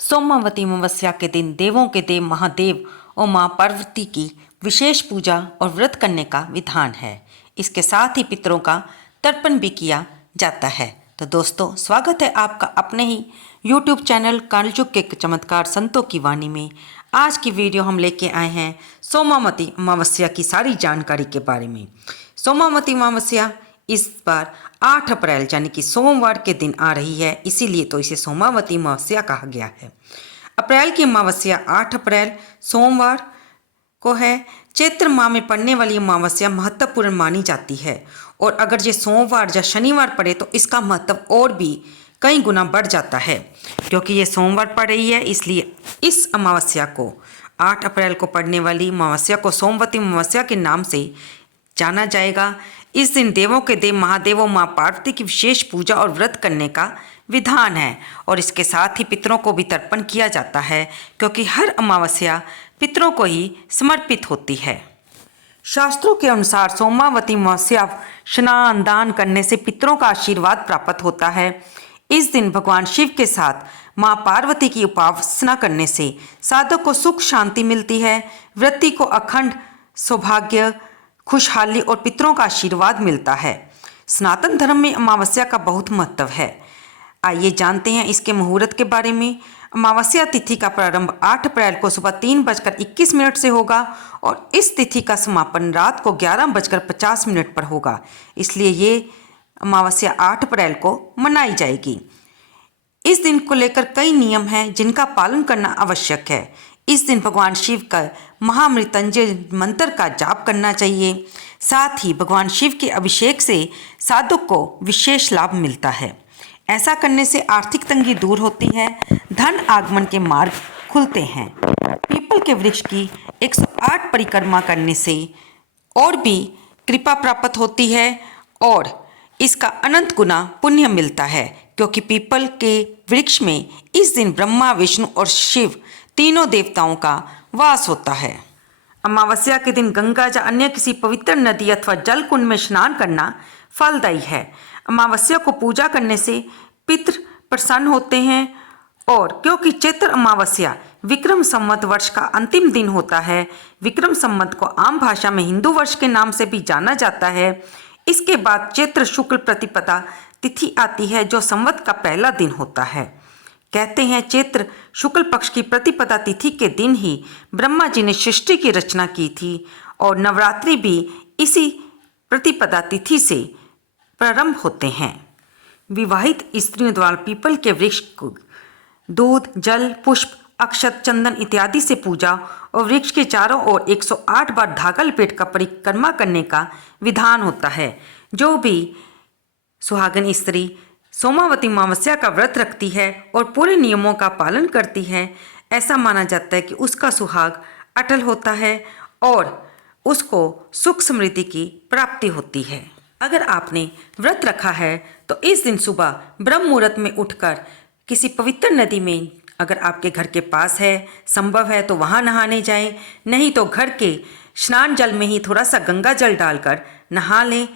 सोमवती अमावस्या के दिन देवों के देव महादेव और मां पार्वती की विशेष पूजा और व्रत करने का विधान है। इसके साथ ही पितरों का तर्पण भी किया जाता है। तो दोस्तों, स्वागत है आपका अपने ही YouTube चैनल कलयुग के चमत्कार संतों की वाणी में। आज की वीडियो हम लेके आए हैं सोमवती अमावस्या की सारी जानकारी के बारे में। सोमवती अमावस्या इस बार 8 अप्रैल यानी कि सोमवार के दिन आ रही है, इसीलिए तो इसे सोमवती अमावस्या कहा गया है। अप्रैल की अमावस्या 8 अप्रैल सोमवार को है। चैत्र माह में पड़ने वाली अमावस्या महत्वपूर्ण मानी जाती है और अगर ये सोमवार या शनिवार पड़े तो इसका महत्व और भी कई गुना बढ़ जाता है। क्योंकि ये सोमवार पड़ रही है, इसलिए इस अमावस्या को 8 अप्रैल को पड़ने वाली अमावस्या को सोमवती अमावस्या के नाम से जाना जाएगा। इस दिन देवों के देव महादेव और मां पार्वती की विशेष पूजा और व्रत करने का विधान है और इसके साथ ही पितरों को भी तर्पण किया जाता है, क्योंकि हर अमावस्या पितरों को ही समर्पित होती है। शास्त्रों के अनुसार सोमवती अमावस्या स्नान दान करने से पितरों का आशीर्वाद प्राप्त होता है। इस दिन भगवान शिव के साथ मां पार्वती की उपासना करने से साधक को सुख शांति मिलती है, व्यक्ति को अखंड सौभाग्य खुशहाली और पितरों का आशीर्वाद मिलता है। सनातन धर्म में अमावस्या का बहुत महत्व है। आइए जानते हैं इसके मुहूर्त के बारे में। अमावस्या तिथि का प्रारंभ 8 अप्रैल को सुबह 3:21 से होगा और इस तिथि का समापन रात को 11:50 पर होगा। इसलिए ये अमावस्या 8 अप्रैल को मनाई जाएगी। इस दिन को लेकर कई नियम हैं जिनका पालन करना आवश्यक है। इस दिन भगवान शिव का महामृत्युंजय मंत्र का जाप करना चाहिए। साथ ही भगवान शिव के अभिषेक से साधक को विशेष लाभ मिलता है। ऐसा करने से आर्थिक तंगी दूर होती है, धन आगमन के मार्ग खुलते हैं। पीपल के वृक्ष की 108 परिक्रमा करने से और भी कृपा प्राप्त होती है और इसका अनंत गुना पुण्य मिलता है, क्योंकि पीपल के वृक्ष में इस दिन ब्रह्मा विष्णु और शिव तीनों देवताओं का वास होता है। अमावस्या के दिन गंगा या अन्य किसी पवित्र नदी अथवा जल कुंड में स्नान करना फलदायी है। अमावस्या को पूजा करने से पितृ प्रसन्न होते हैं और क्योंकि चैत्र अमावस्या विक्रम संवत वर्ष का अंतिम दिन होता है। विक्रम संवत को आम भाषा में हिंदू वर्ष के नाम से भी जाना जाता है। इसके बाद चैत्र शुक्ल प्रतिपदा तिथि आती है, जो संवत का पहला दिन होता है। कहते हैं चैत्र शुक्ल पक्ष की प्रतिपदा तिथि के दिन ही ब्रह्मा जी ने सृष्टि की रचना की थी और नवरात्रि भी इसी प्रतिपदा तिथि से प्रारंभ होते हैं। विवाहित स्त्रियों द्वारा पीपल के वृक्ष को दूध जल पुष्प अक्षत चंदन इत्यादि से पूजा और वृक्ष के चारों ओर 108 बार धागा लपेट कर परिक्रमा करने का विधान होता है। जो भी सुहागन स्त्री सोमवती अमावस्या का व्रत रखती है और पूरे नियमों का पालन करती है, ऐसा माना जाता है कि उसका सुहाग अटल होता है और उसको सुख समृद्धि की प्राप्ति होती है। अगर आपने व्रत रखा है तो इस दिन सुबह ब्रह्म मुहूर्त में उठकर किसी पवित्र नदी में, अगर आपके घर के पास है संभव है तो वहाँ नहाने जाएं, नहीं तो घर के स्नान जल में ही थोड़ा सा गंगा जल डालकर नहा लें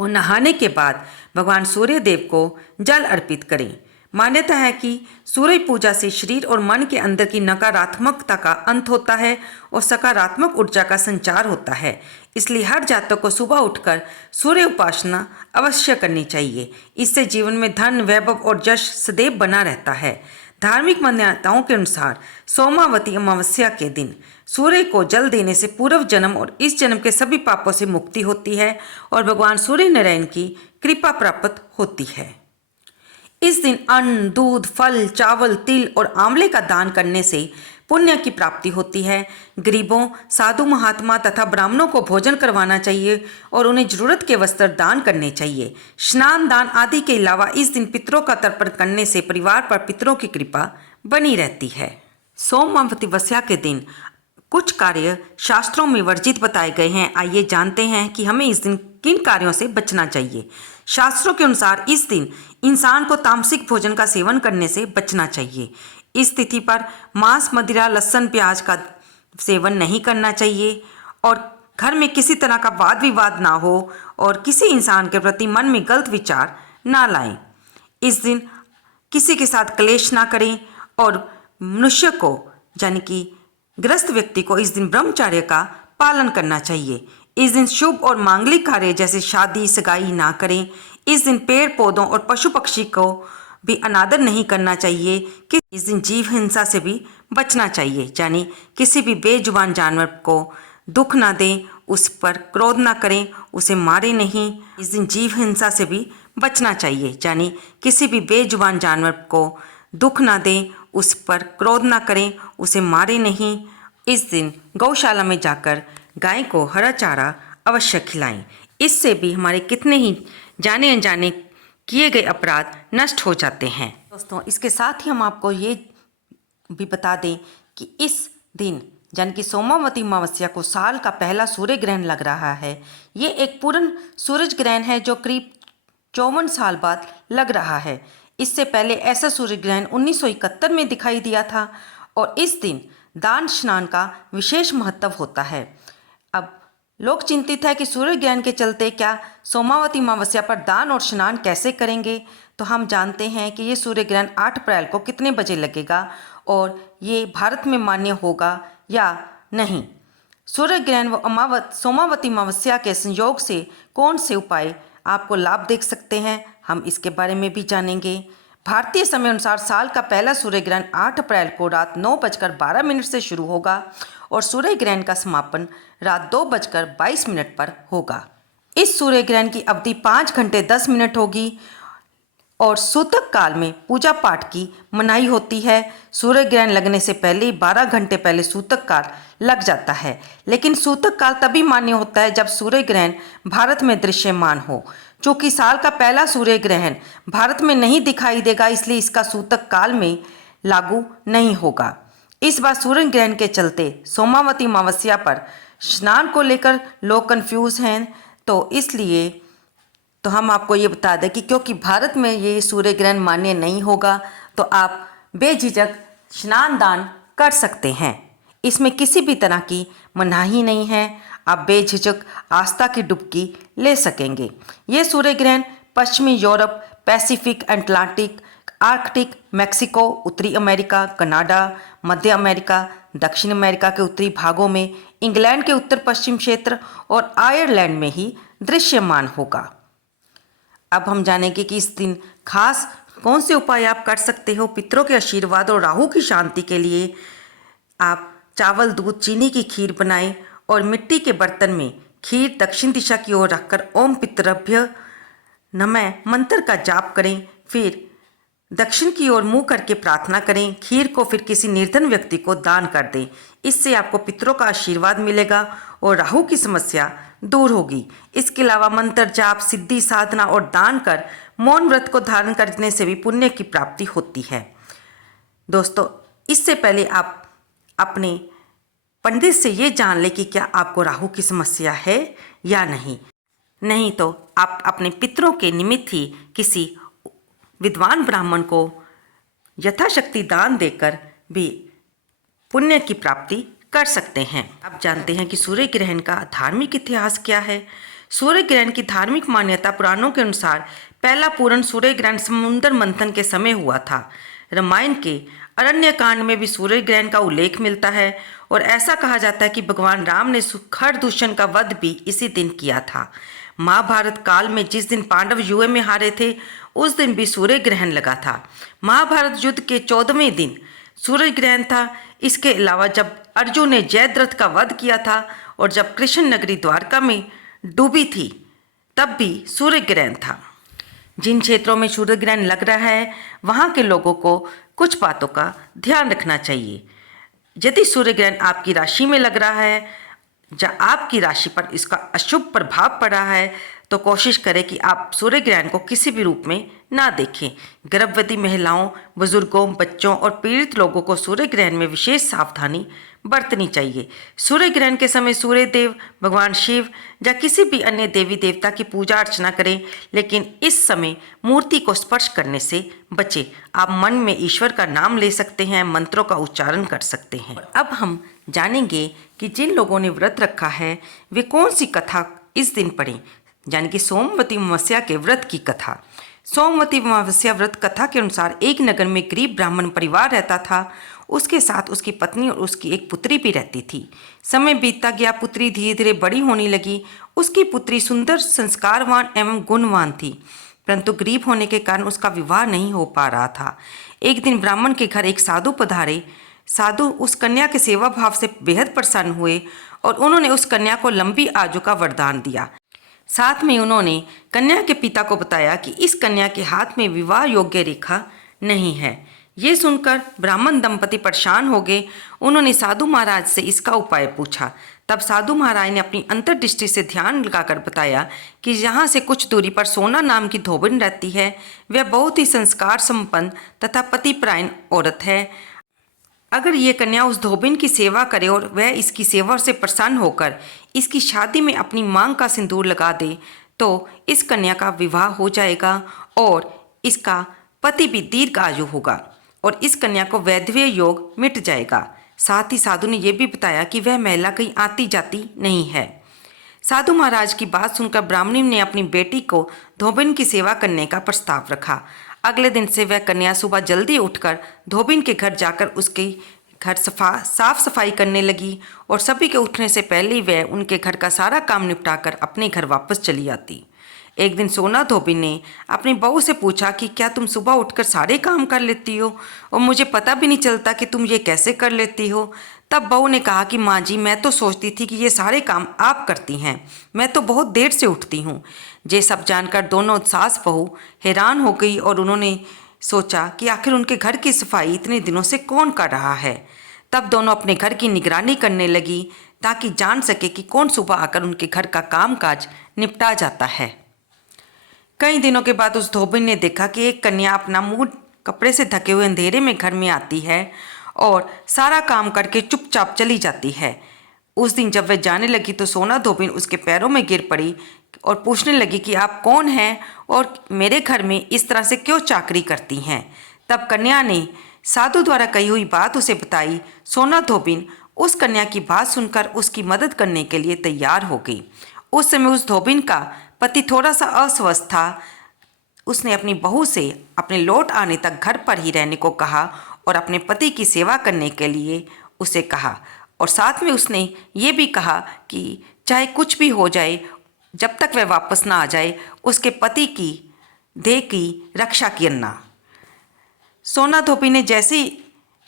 और नहाने के बाद भगवान सूर्य देव को जल अर्पित करें। मान्यता है कि सूर्य पूजा से शरीर और मन के अंदर की नकारात्मकता का अंत होता है और सकारात्मक ऊर्जा का संचार होता है। इसलिए हर जातक को सुबह उठकर सूर्य उपासना अवश्य करनी चाहिए। इससे जीवन में धन वैभव और यश सदैव बना रहता है। धार्मिक मान्यताओं के अनुसार सोमवती अमावस्या के दिन सूर्य को जल देने से पूर्व जन्म और इस जन्म के सभी पापों से मुक्ति होती है और भगवान सूर्य नारायण की कृपा प्राप्त होती है। इस दिन अन्न दूध फल चावल तिल और आंवले का दान करने से पुण्य की प्राप्ति होती है। गरीबों साधु महात्मा तथा ब्राह्मणों को भोजन करवाना चाहिए और उन्हें जरूरत के वस्त्र दान करने चाहिए। स्नान दान आदि के अलावा इस दिन पितरों का तर्पण करने से परिवार पर पितरों की कृपा बनी रहती है। सोमवती अमावस्या के दिन कुछ कार्य शास्त्रों में वर्जित बताए गए हैं। आइए जानते हैं कि हमें इस दिन किन कार्यों से बचना चाहिए। शास्त्रों के अनुसार इस दिन इंसान को तामसिक भोजन का सेवन करने से बचना चाहिए। इस तिथि पर मांस मदिरा लहसुन प्याज का सेवन नहीं करना चाहिए और घर में किसी तरह का वाद विवाद ना हो और किसी इंसान के प्रति मन में गलत विचार ना लाएं। इस दिन किसी के साथ क्लेश ना करें और मनुष्य को यानी कि गृहस्थ व्यक्ति को इस दिन ब्रह्मचर्य का पालन करना चाहिए। इस दिन शुभ और मांगलिक कार्य जैसे शादी सगाई ना करें। इस दिन पेड़ पौधों और पशु पक्षी को भी अनादर नहीं करना चाहिए। कि इस दिन जीव हिंसा से भी बचना चाहिए, यानी किसी भी बेजुबान जानवर को दुख ना दें, उस पर क्रोध ना करें, उसे मारे नहीं। इस दिन जीव हिंसा से भी बचना चाहिए, यानी किसी भी बेजुबान जानवर को दुख ना दें, उस पर क्रोध ना करें, उसे मारे नहीं। इस दिन गौशाला में जाकर गाय को हरा चारा अवश्य खिलाएं। इससे भी हमारे कितने ही जाने अनजाने किए गए अपराध नष्ट हो जाते हैं। दोस्तों, इसके साथ ही हम आपको ये भी बता दें कि इस दिन यानी कि सोमावती अमावस्या को साल का पहला सूर्य ग्रहण लग रहा है। ये एक पूर्ण सूरज ग्रहण है जो करीब 54 साल बाद लग रहा है। इससे पहले ऐसा सूर्य ग्रहण 1971 में दिखाई दिया था और इस दिन दान स्नान का विशेष महत्व होता है। अब लोग चिंतित है कि सूर्य ग्रहण के चलते क्या सोमावती अमावस्या पर दान और स्नान कैसे करेंगे। तो हम जानते हैं कि ये सूर्य ग्रहण 8 अप्रैल को कितने बजे लगेगा और ये भारत में मान्य होगा या नहीं। सूर्य ग्रहण व सोमावती अमावस्या के संयोग से कौन से उपाय आपको लाभ देख सकते हैं, हम इसके बारे में भी जानेंगे। भारतीय समय अनुसार साल का पहला सूर्य ग्रहण 8 अप्रैल को रात 9:12 से शुरू होगा और सूर्य ग्रहण का समापन रात 2:22 पर होगा। इस सूर्य ग्रहण की अवधि 5 घंटे 10 मिनट होगी और सूतक काल में पूजा पाठ की मनाही होती है। सूर्य ग्रहण लगने से पहले 12 घंटे पहले सूतक काल लग जाता है, लेकिन सूतक काल तभी मान्य होता है जब सूर्य ग्रहण भारत में दृश्यमान हो। चूँकि साल का पहला सूर्य ग्रहण भारत में नहीं दिखाई देगा, इसलिए इसका सूतक काल में लागू नहीं होगा। इस बार सूर्य ग्रहण के चलते सोमावती अमावस्या पर स्नान को लेकर लोग कंफ्यूज हैं, तो इसलिए तो हम आपको ये बता दें कि क्योंकि भारत में ये सूर्य ग्रहण मान्य नहीं होगा, तो आप बेझिझक स्नान दान कर सकते हैं। इसमें किसी भी तरह की मनाही नहीं है, आप बेझिझक आस्था की डुबकी ले सकेंगे। ये सूर्य ग्रहण पश्चिमी Europe, Pacific, Atlantic, Arctic, Mexico, उत्तरी अमेरिका, कनाडा, मध्य अमेरिका, दक्षिण अमेरिका के उत्तरी भागों में, इंग्लैंड के उत्तर पश्चिम क्षेत्र और आयरलैंड में ही दृश्यमान होगा। अब हम जानेंगे कि इस दिन खास कौन से उपाय आप कर सकते हो। पितरों के आशीर्वाद और राहु की शांति के लिए आप चावल, दूध, चीनी की खीर बनाएं और मिट्टी के बर्तन में खीर दक्षिण दिशा की ओर रखकर ओम पितृभ्य नमः मंत्र का जाप करें। फिर दक्षिण की ओर मुंह करके प्रार्थना करें। खीर को फिर किसी निर्धन व्यक्ति को दान कर दें। इससे आपको पितरों का आशीर्वाद मिलेगा और राहु की समस्या दूर होगी। इसके अलावा मंत्र जाप, सिद्धि साधना और दान कर मौन व्रत को धारण करने से भी पुण्य की प्राप्ति होती है। दोस्तों, इससे पहले आप अपने पंडित से ये जान लें कि क्या आपको राहु की समस्या है या नहीं तो आप अपने पितरों के निमित्त ही किसी विद्वान ब्राह्मण को यथाशक्ति दान देकर भी पुण्य की प्राप्ति कर सकते हैं। आप जानते हैं कि सूर्य ग्रहण का धार्मिक इतिहास क्या है। सूर्य ग्रहण की धार्मिक मान्यता पुराणों के अनुसार पहला पूर्ण सूर्य ग्रहण समुद्र मंथन के समय हुआ था। रामायण के अरण्य कांड में भी सूर्य ग्रहण का उल्लेख मिलता है और ऐसा कहा जाता है कि भगवान राम ने खरदूषण का वध भी इसी दिन किया था। महाभारत काल में जिस दिन पांडव युद्ध में हारे थे, उस दिन भी सूर्य ग्रहण लगा था। महाभारत युद्ध के 14वें दिन सूर्य ग्रहण था। इसके अलावा जब अर्जुन ने जयद्रथ का वध किया था और जब कृष्ण नगरी द्वारका में डूबी थी, तब भी सूर्य ग्रहण था। जिन क्षेत्रों में सूर्य ग्रहण लग रहा है, वहाँ के लोगों को कुछ बातों का ध्यान रखना चाहिए। यदि सूर्य ग्रहण आपकी राशि में लग रहा है या आपकी राशि पर इसका अशुभ प्रभाव पड़ रहा है, तो कोशिश करें कि आप सूर्य ग्रहण को किसी भी रूप में ना देखें। गर्भवती महिलाओं, बुजुर्गों, बच्चों और पीड़ित लोगों को सूर्य ग्रहण में विशेष सावधानी बरतनी चाहिए। सूर्य ग्रहण के समय सूर्य देव, भगवान शिव या किसी भी अन्य देवी देवता की पूजा अर्चना करें, लेकिन इस समय मूर्ति को स्पर्श करने से बचें। आप मन में ईश्वर का नाम ले सकते हैं, मंत्रों का उच्चारण कर सकते हैं। अब हम जानेंगे कि जिन लोगों ने व्रत रखा है वे कौन सी कथा इस दिन पढ़ें, यानी कि सोमवती अमावस्या के व्रत की कथा। सोमवती अमावस्या व्रत कथा के अनुसार एक नगर में गरीब ब्राह्मण परिवार रहता था। उसके साथ उसकी पत्नी और उसकी एक पुत्री भी रहती थी। समय बीतता गया, पुत्री धीरे धीरे बड़ी होने लगी। उसकी पुत्री सुंदर, संस्कारवान एवं गुणवान थी, परंतु गरीब होने के कारण उसका विवाह नहीं हो पा रहा था। एक दिन ब्राह्मण के घर एक साधु पधारे। साधु उस कन्या के सेवा भाव से बेहद प्रसन्न हुए और उन्होंने उस कन्या को लंबी आयु का वरदान दिया। साथ में उन्होंने कन्या के पिता को बताया कि इस कन्या के हाथ में विवाह योग्य रेखा नहीं है। ये सुनकर ब्राह्मण दंपति परेशान हो गए। उन्होंने साधु महाराज से इसका उपाय पूछा। तब साधु महाराज ने अपनी अंतर्दृष्टि से ध्यान लगाकर बताया कि यहाँ से कुछ दूरी पर सोना नाम की धोबिन रहती है। वह बहुत ही संस्कार संपन्न तथा पतिपरायण औरत है। अगर ये कन्या उस धोबिन की सेवा करे और वह इसकी सेवा से प्रसन्न होकर इसकी शादी में अपनी मांग का सिंदूर लगा दे तो इस कन्या का विवाह हो जाएगा और इसका पति भी दीर्घ आयु होगा और इस कन्या को वैधव्य योग मिट जाएगा। साथ ही साधु ने यह भी बताया कि वह महिला कहीं आती जाती नहीं है। साधु महाराज की बात सुनकर ब्राह्मणी ने अपनी बेटी को धोबिन की सेवा करने का प्रस्ताव रखा। अगले दिन से वह कन्या सुबह जल्दी उठकर धोबिन के घर जाकर उसके घर साफ सफाई करने लगी और सभी के उठने से पहले ही वह उनके घर का सारा काम निपटाकर अपने घर वापस चली आती। एक दिन सोना धोबिन ने अपनी बहू से पूछा कि क्या तुम सुबह उठकर सारे काम कर लेती हो और मुझे पता भी नहीं चलता कि तुम ये कैसे कर लेती हो। तब बहू ने कहा कि माँ जी, मैं तो सोचती थी कि ये सारे काम आप करती हैं, मैं तो बहुत देर से उठती हूँ। ये सब जानकर दोनों सास बहू हैरान हो गई और उन्होंने सोचा कि आखिर उनके घर की सफाई इतने दिनों से कौन कर रहा है। तब दोनों अपने घर की निगरानी करने लगी ताकि जान सके कि कौन सुबह आकर उनके घर का काम काज निपटा जाता है। कई दिनों के बाद उस धोबिन ने देखा कि एक कन्या अपना मुंह कपड़े से ढके हुए अंधेरे में घर में आती है और सारा काम करके चुपचाप चली जाती है। उस दिन जब वह जाने लगी तो सोना धोबिन उसके पैरों में गिर पड़ी और पूछने लगी कि आप कौन हैं और मेरे घर में इस तरह से क्यों चाकरी करती हैं। तब कन्या ने साधु द्वारा कही हुई बात उसे बताई। सोना धोबिन उस कन्या की बात सुनकर उसकी मदद करने के लिए तैयार हो गई। उस समय उस धोबिन का पति थोड़ा सा अस्वस्थ था। उसने अपनी बहू से अपने लौट आने तक घर पर ही रहने को कहा और अपने पति की सेवा करने के लिए उसे कहा और साथ में उसने ये भी कहा कि चाहे कुछ भी हो जाए, जब तक वह वापस ना आ जाए उसके पति की देह की रक्षा करना। सोना धोबिन ने जैसे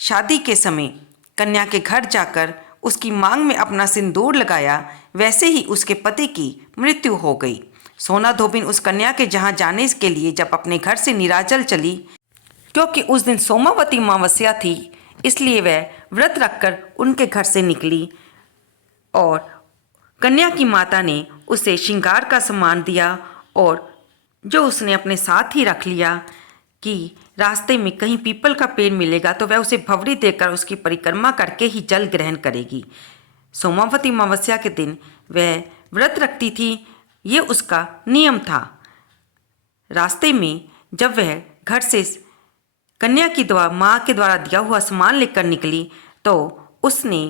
शादी के समय कन्या के घर जाकर उसकी मांग में अपना सिंदूर लगाया, वैसे ही उसके पति की मृत्यु हो गई। सोना धोबिन उस कन्या के जहाँ जाने के लिए जब अपने घर से निराचल चली, क्योंकि उस दिन सोमावती अमावस्या थी, इसलिए वह व्रत रखकर उनके घर से निकली और कन्या की माता ने उसे श्रृंगार का सामान दिया और जो उसने अपने साथ ही रख लिया कि रास्ते में कहीं पीपल का पेड़ मिलेगा तो वह उसे भवरी देकर उसकी परिक्रमा करके ही जल ग्रहण करेगी। सोमावती अमावस्या के दिन वह व्रत रखती थी, ये उसका नियम था। रास्ते में जब वह घर से कन्या की माँ के द्वारा दिया हुआ सामान लेकर निकली तो उसने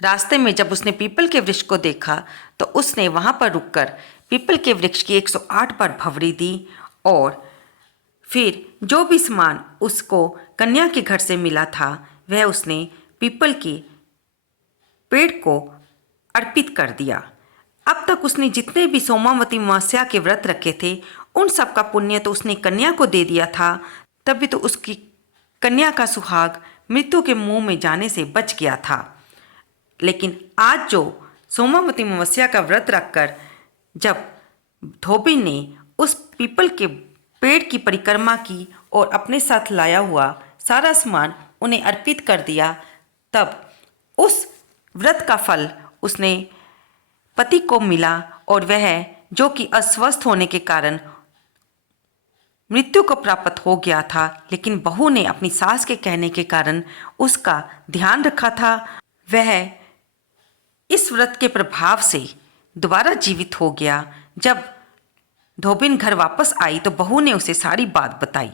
रास्ते में जब उसने पीपल के वृक्ष को देखा तो उसने वहाँ पर रुककर पीपल के वृक्ष की 108 बार भंवरी दी और फिर जो भी सामान उसको कन्या के घर से मिला था वह उसने पीपल के पेड़ को अर्पित कर दिया। अब तक उसने जितने भी सोमावती अमावस्या के व्रत रखे थे उन सब का पुण्य तो उसने कन्या को दे दिया था, तभी तो उसकी कन्या का सुहाग मृत्यु के मुंह में जाने से बच गया था। लेकिन आज जो सोमावती अमावस्या का व्रत रखकर जब धोबिन ने उस पीपल के पेड़ की परिक्रमा की और अपने साथ लाया हुआ सारा सामान उन्हें अर्पित कर दिया, तब उस व्रत का फल उसने पति को मिला और वह जो कि अस्वस्थ होने के कारण मृत्यु को प्राप्त हो गया था, लेकिन बहू ने अपनी सास के कहने के कारण उसका ध्यान रखा था। वह इस व्रत के प्रभाव से दोबारा जीवित हो गया। जब धोबिन घर वापस आई तो बहू ने उसे सारी बात बताई।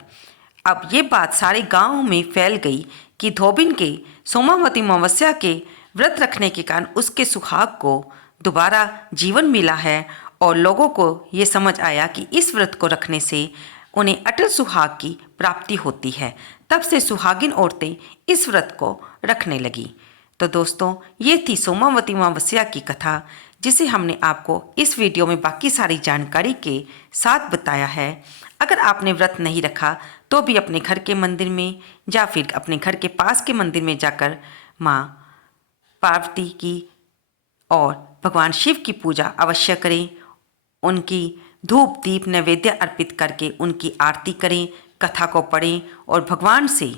अब ये बात सारे गांव में फैल गई कि धोबिन के सोमावती अमावस्या के व्रत रखने के कारण उसके सुहाग को दोबारा जीवन मिला है और लोगों को ये समझ आया कि इस व्रत को रखने से उन्हें अटल सुहाग की प्राप्ति होती है। तब से सुहागिन औरतें इस व्रत को रखने लगी। तो दोस्तों, ये थी सोमावती अमावस्या की कथा, जिसे हमने आपको इस वीडियो में बाकी सारी जानकारी के साथ बताया है। अगर आपने व्रत नहीं रखा तो भी अपने घर के मंदिर में या फिर अपने घर के पास के मंदिर में जाकर माँ पार्वती की और भगवान शिव की पूजा अवश्य करें। उनकी धूप दीप नैवेद्य अर्पित करके उनकी आरती करें, कथा को पढ़ें और भगवान से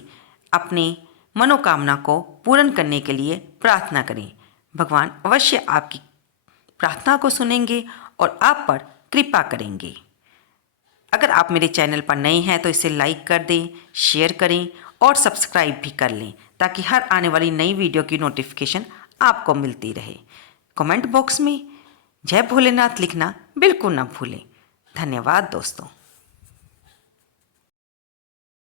अपने मनोकामना को पूर्ण करने के लिए प्रार्थना करें। भगवान अवश्य आपकी प्रार्थना को सुनेंगे और आप पर कृपा करेंगे। अगर आप मेरे चैनल पर नए हैं तो इसे लाइक कर दें, शेयर करें और सब्सक्राइब भी कर लें, ताकि हर आने वाली नई वीडियो की नोटिफिकेशन आपको मिलती रहे। कमेंट बॉक्स में जय भोलेनाथ लिखना बिल्कुल ना भूलें। धन्यवाद दोस्तों।